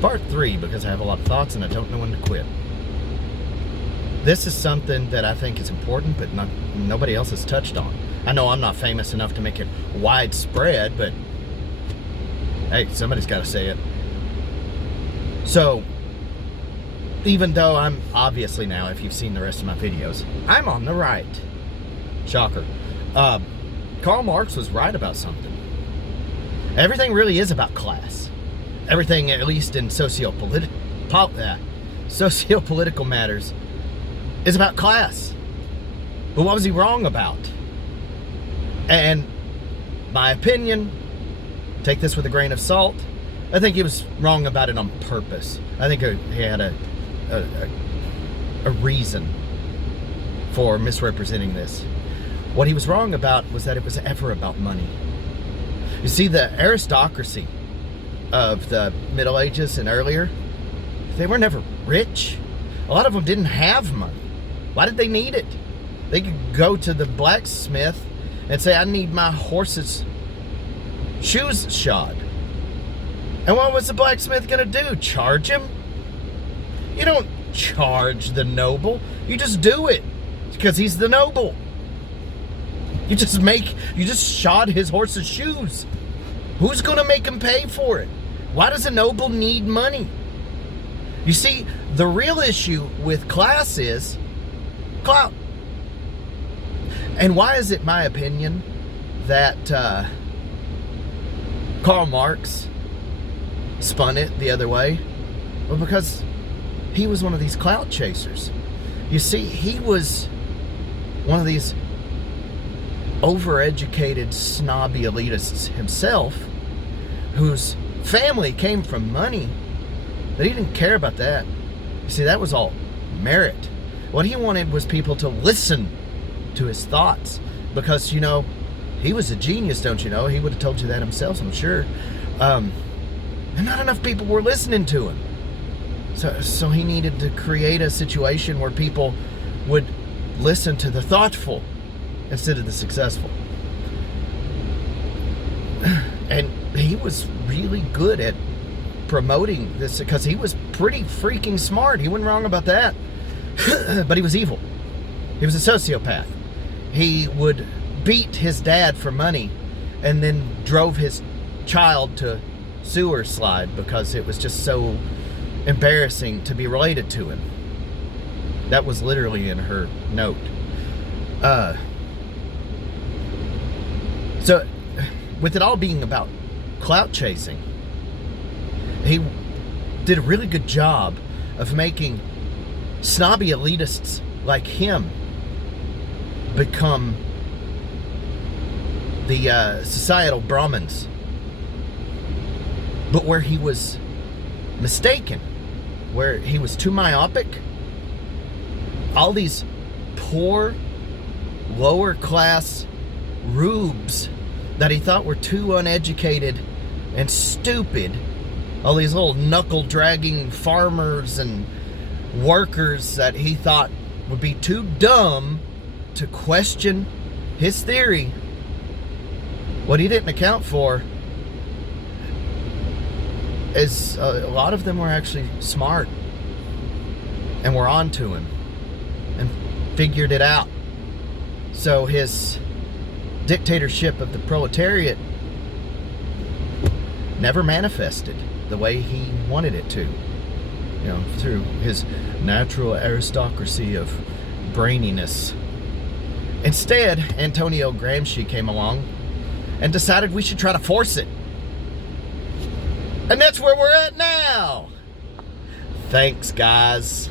Part 3, because I have a lot of thoughts and I don't know when to quit. This is something that I think is important, but nobody else has touched on. I know I'm not famous enough to make it widespread, but hey, somebody's got to say it. So, even though I'm obviously now, if you've seen the rest of my videos, I'm on the right. Shocker. Karl Marx was right about something. Everything really is about class. Everything, at least in socio-political matters, is about class. But what was he wrong about? And my opinion, take this with a grain of salt, I think he was wrong about it on purpose. I think he had a reason for misrepresenting this. What he was wrong about was that it was ever about money. You see, the aristocracy of the Middle Ages and earlier, they were never rich. A lot of them didn't have money. Why did they need it? They could go to the blacksmith and say, I need my horse's shoes shod. And what was the blacksmith going to do? Charge him? You don't charge the noble. You just do it because he's the noble. You just shod his horse's shoes. Who's going to make him pay for it? Why does a noble need money? You see, the real issue with class is clout. And why is it my opinion that Karl Marx spun it the other way? Well, because he was one of these clout chasers. You see, he was one of these overeducated, snobby elitists himself, whose family came from money, but he didn't care about that. You see, that was all merit. What he wanted was people to listen to his thoughts, because, you know, he was a genius, don't you know? He would have told you that himself, I'm sure. And not enough people were listening to him. So he needed to create a situation where people would listen to the thoughtful instead of the successful. And he was really good at promoting this because he was pretty freaking smart. He wasn't wrong about that. But he was evil. He was a sociopath. He would beat his dad for money and then drove his child to sewer slide because it was just so embarrassing to be related to him. That was literally in her note. So, with it all being about clout chasing, he did a really good job of making snobby elitists like him become the societal Brahmins. But where he was mistaken, where he was too myopic, all these poor, lower class rubes that he thought were too uneducated and stupid, all these little knuckle dragging farmers and workers that he thought would be too dumb to question his theory, what he didn't account for is a lot of them were actually smart and were on to him and figured it out. So his dictatorship of the proletariat never manifested the way he wanted it to, you know, through his natural aristocracy of braininess. Instead, Antonio Gramsci came along and decided we should try to force it. And that's where we're at now. Thanks, guys.